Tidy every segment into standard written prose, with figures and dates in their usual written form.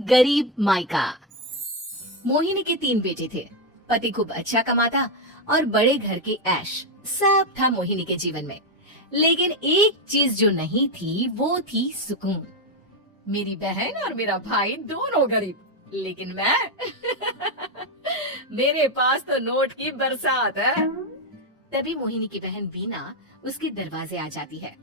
गरीब मायका। मोहिनी के 3 बेटे थे। पति खूब अच्छा कमाता और बड़े घर के ऐश सब था मोहिनी के जीवन में। लेकिन एक चीज जो नहीं थी वो थी सुकून। मेरी बहन और मेरा भाई दोनों गरीब, लेकिन मैं मेरे पास तो नोट की बरसात है। तभी मोहिनी की बहन वीना उसके दरवाजे आ जाती है।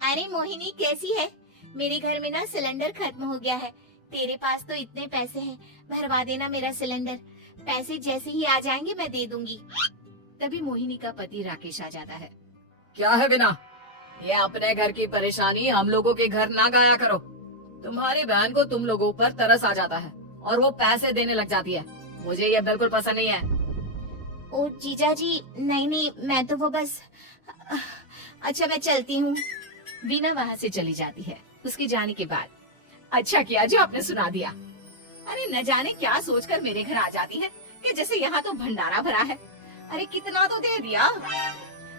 अरे मोहिनी कैसी है? मेरे घर में ना सिलेंडर खत्म हो गया है। तेरे पास तो इतने पैसे हैं, भरवा देना मेरा सिलेंडर। पैसे जैसे ही आ जाएंगे मैं दे दूंगी। तभी मोहिनी का पति राकेश आ जाता है। क्या है बिना, ये अपने घर की परेशानी हम लोगों के घर ना गाया करो। तुम्हारी बहन को तुम लोगों पर तरस आ जाता है और वो पैसे देने लग जाती है। मुझे ये बिल्कुल पसंद नहीं है। ओ जीजा जी, नहीं, मैं तो वो बस। अच्छा मैं चलती हूँ। वीना वहाँ से चली जाती है। उसके जाने के बाद अच्छा किया जो आपने सुना दिया। अरे न जाने क्या सोचकर मेरे घर आ जाती है कि जैसे यहाँ तो भंडारा भरा है। अरे कितना तो दे दिया।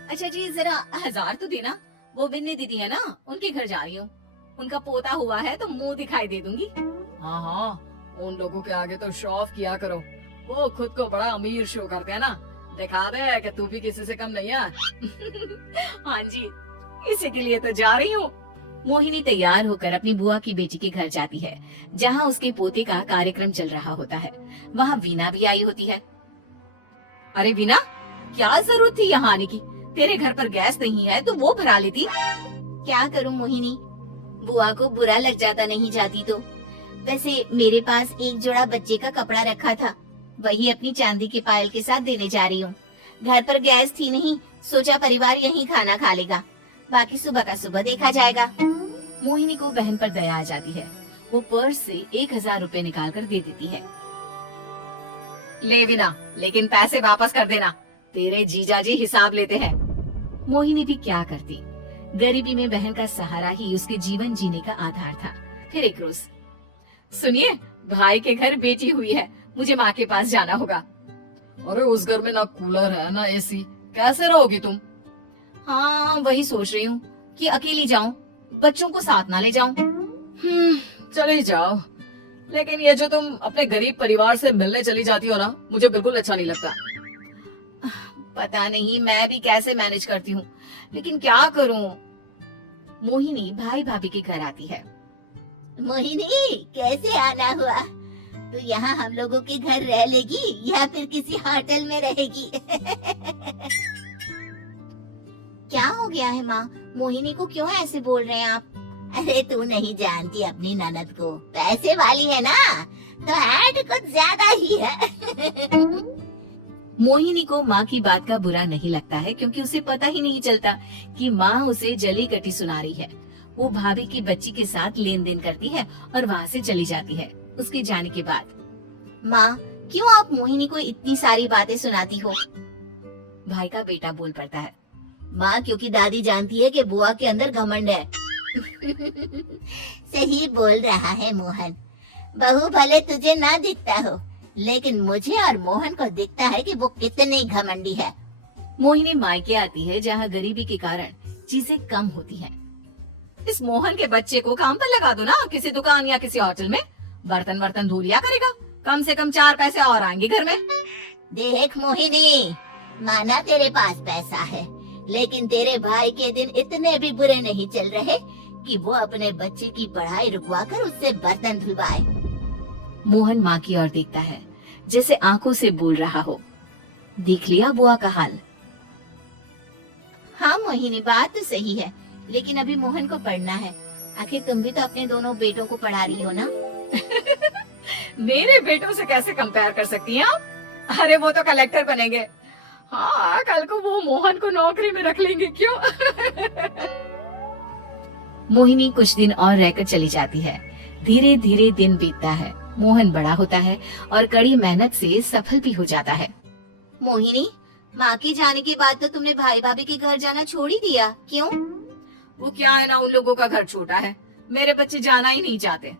अच्छा जी जरा 1000 तो देना। वो बिन्नी दीदी है ना, उनके घर जा रही हूँ। उनका पोता हुआ है तो मुंह दिखाई दे दूंगी। हाँ हाँ, उन लोगों के आगे तो शो ऑफ किया करो। वो खुद को बड़ा अमीर शो करते हैं ना, दिखा दे कि तू भी किसी से कम नहीं है। हाँ जी, इसी के लिए तो जा रही हूँ। मोहिनी तैयार होकर अपनी बुआ की बेटी के घर जाती है, जहाँ उसके पोते का कार्यक्रम चल रहा होता है। वहाँ वीना भी आई होती है। अरे वीना, क्या जरूरत थी यहाँ आने की? तेरे घर पर गैस नहीं है तो वो भरा लेती। क्या करूँ मोहिनी, बुआ को बुरा लग जाता नहीं जाती तो। वैसे मेरे पास एक जोड़ा बच्चे का कपड़ा रखा था, वही अपनी चांदी के पायल के साथ देने जा रही हूँ। घर पर गैस थी नहीं, सोचा परिवार यहीं खाना खा लेगा, बाकी सुबह का सुबह देखा जाएगा। मोहिनी को बहन पर दया आ जाती है। वो पर्स से 1000 रुपए निकाल कर दे देती है। ले वीना, लेकिन पैसे वापस कर देना, तेरे जीजाजी हिसाब लेते हैं। मोहिनी भी क्या करती, गरीबी में बहन का सहारा ही उसके जीवन जीने का आधार था। फिर एक रोज, सुनिए, भाई के घर बेटी हुई है, मुझे माँ के पास जाना होगा। अरे उस घर में ना कूलर है ना एसी, कैसे रहोगी तुम? हाँ वही सोच रही हूँ कि अकेली जाऊं, बच्चों को साथ ना ले जाऊं। चले जाओ, लेकिन ये जो तुम अपने गरीब परिवार से मिलने चली जाती हो ना, मुझे बिल्कुल अच्छा नहीं लगता। पता नहीं मैं भी कैसे मैनेज करती हूँ, लेकिन क्या करूँ। मोहिनी भाई भाभी के घर आती है। मोहिनी कैसे आना हुआ? तो यहाँ हम लोगों के घर रह लेगी या फिर किसी होटल में रहेगी? क्या हो गया है माँ, मोहिनी को क्यों ऐसे बोल रहे हैं आप? अरे तू नहीं जानती अपनी ननद को, पैसे वाली है ना, तो ऐड कुछ ज्यादा ही है। मोहिनी को माँ की बात का बुरा नहीं लगता है, क्योंकि उसे पता ही नहीं चलता कि माँ उसे जली कटी सुना रही है। वो भाभी की बच्ची के साथ लेन देन करती है और वहाँ से चली जाती है। उसके जाने के बाद, माँ क्यों आप मोहिनी को इतनी सारी बातें सुनाती हो? भाई का बेटा बोल पड़ता है। माँ क्योंकि दादी जानती है कि बुआ के अंदर घमंड है। सही बोल रहा है मोहन, बहू भले तुझे ना दिखता हो, लेकिन मुझे और मोहन को दिखता है कि वो कितनी घमंडी है। मोहिनी मायके आती है, जहाँ गरीबी के कारण चीजें कम होती हैं। इस मोहन के बच्चे को काम पर लगा दो ना, किसी दुकान या किसी होटल में, बर्तन वर्तन धो लिया करेगा, कम से कम 4 पैसे और आएंगे घर में। देख मोहिनी, माना तेरे पास पैसा है, लेकिन तेरे भाई के दिन इतने भी बुरे नहीं चल रहे कि वो अपने बच्चे की पढ़ाई रुकवा कर उससे बर्तन धुलवाए। मोहन माँ की ओर देखता है, जैसे आंखों से बोल रहा हो, देख लिया बुआ का हाल। हाँ मोहिनी, बात तो सही है, लेकिन अभी मोहन को पढ़ना है। आखिर तुम भी तो अपने दोनों बेटों को पढ़ा रही हो ना। मेरे बेटों से कैसे कंपेयर कर सकती हैं आप? अरे वो तो कलेक्टर बनेंगे। हाँ, कल को वो मोहन को नौकरी में रख लेंगे क्यों? मोहिनी कुछ दिन और रहकर चली जाती है। धीरे धीरे दिन बीतता है। मोहन बड़ा होता है और कड़ी मेहनत से सफल भी हो जाता है। मोहिनी, माँ के जाने के बाद तो तुमने भाई भाभी के घर जाना छोड़ ही दिया, क्यों? वो क्या है ना, उन लोगों का घर छोटा है, मेरे बच्चे जाना ही नहीं चाहते।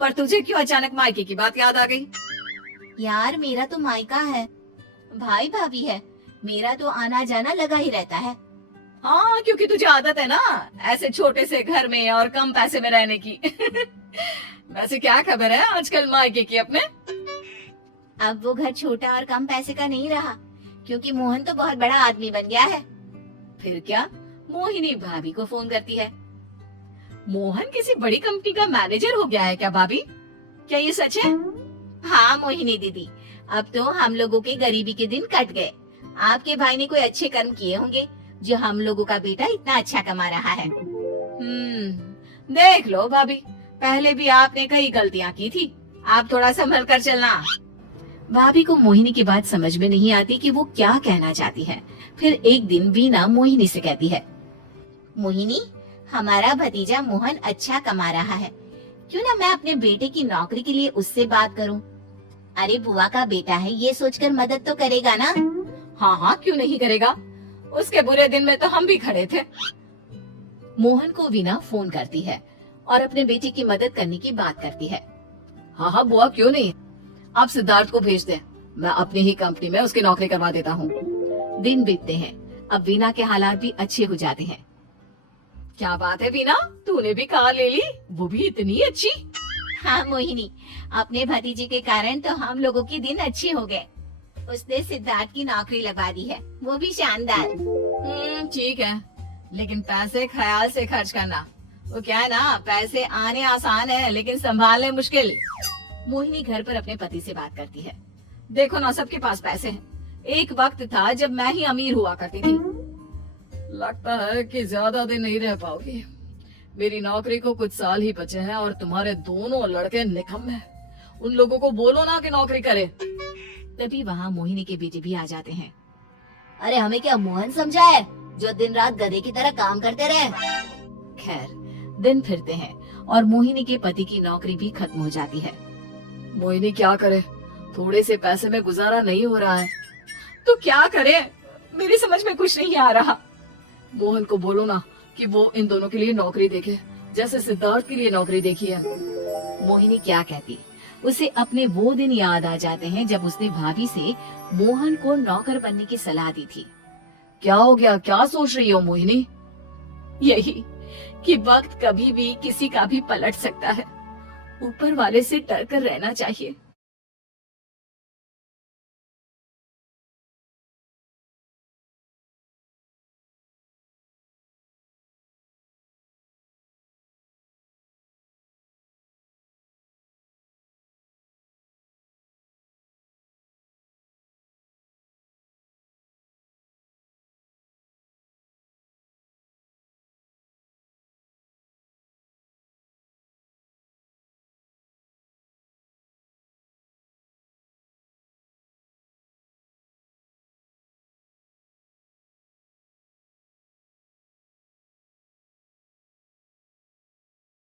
पर तुझे क्यों अचानक मायके की बात याद आ गई? यार मेरा तो मायका है, भाई भाभी है, मेरा तो आना जाना लगा ही रहता है। हाँ, क्योंकि तुझे आदत है ना ऐसे छोटे से घर में और कम पैसे में रहने की। वैसे क्या खबर है आजकल मायके की अपने? अब वो घर छोटा और कम पैसे का नहीं रहा, क्योंकि मोहन तो बहुत बड़ा आदमी बन गया है। फिर क्या? मोहिनी भाभी को फोन करती है। मोहन किसी बड़ी कंपनी का मैनेजर हो गया है क्या भाभी? क्या ये सच है? हाँ मोहिनी दीदी, अब तो हम लोगों के गरीबी के दिन कट गए। आपके भाई ने कोई अच्छे कर्म किए होंगे, जो हम लोगों का बेटा इतना अच्छा कमा रहा है। देख लो भाभी, पहले भी आपने कई गलतियां की थी, आप थोड़ा संभल कर चलना। भाभी को मोहिनी की बात समझ में नहीं आती कि वो क्या कहना चाहती है। फिर एक दिन वीना मोहिनी से कहती है, मोहिनी, हमारा भतीजा मोहन अच्छा कमा रहा है, क्यों ना मैं अपने बेटे की नौकरी के लिए उससे बात करूं। अरे बुआ का बेटा है, ये सोचकर मदद तो करेगा ना। हाँ हाँ क्यों नहीं करेगा, उसके बुरे दिन में तो हम भी खड़े थे। मोहन को वीना फोन करती है और अपने बेटे की मदद करने की बात करती है। हाँ हाँ बुआ क्यों नहीं, आप सिद्धार्थ को भेज दें, मैं अपनी ही कंपनी में उसकी नौकरी करवा देता हूँ। दिन बीतते हैं, अब वीना के हालात भी अच्छे हो जाते हैं। क्या बात है वीना, तूने भी कार ले ली, वो भी इतनी अच्छी। हाँ मोहिनी, अपने भतीजे के कारण तो हम लोगों के दिन अच्छे हो गए। उसने सिद्धार्थ की नौकरी लगा दी है, वो भी शानदार। ठीक है, लेकिन पैसे ख्याल से खर्च करना। वो क्या है ना, पैसे आने आसान है लेकिन संभालने मुश्किल। मोहिनी घर पर अपने पति से बात करती है। देखो ना, सबके पास पैसे हैं। एक वक्त था जब मैं ही अमीर हुआ करती थी। लगता है कि ज्यादा दिन नहीं रह पाओगी। मेरी नौकरी को कुछ साल ही बचे हैं और तुम्हारे दोनों लड़के निकम्मे हैं। उन लोगों को बोलो ना कि नौकरी करे। तभी वहाँ मोहिनी के बेटे भी आ जाते हैं। अरे हमें क्या मोहन समझा है, जो दिन रात गधे की तरह काम करते रहे। खैर, दिन फिरते हैं और मोहिनी के पति की नौकरी भी खत्म हो जाती है। मोहिनी क्या करे, थोड़े से पैसे में गुजारा नहीं हो रहा है। तो क्या करे, मेरी समझ में कुछ नहीं आ रहा। मोहन को बोलो ना कि वो इन दोनों के लिए नौकरी देखे, जैसे सिद्धार्थ के लिए नौकरी देखी है। मोहिनी क्या कहती, उसे अपने वो दिन याद आ जाते हैं जब उसने भाभी से मोहन को नौकर बनने की सलाह दी थी। क्या हो गया, क्या सोच रही हो मोहिनी? यही कि वक्त कभी भी किसी का भी पलट सकता है। ऊपर वाले से डर कर रहना चाहिए।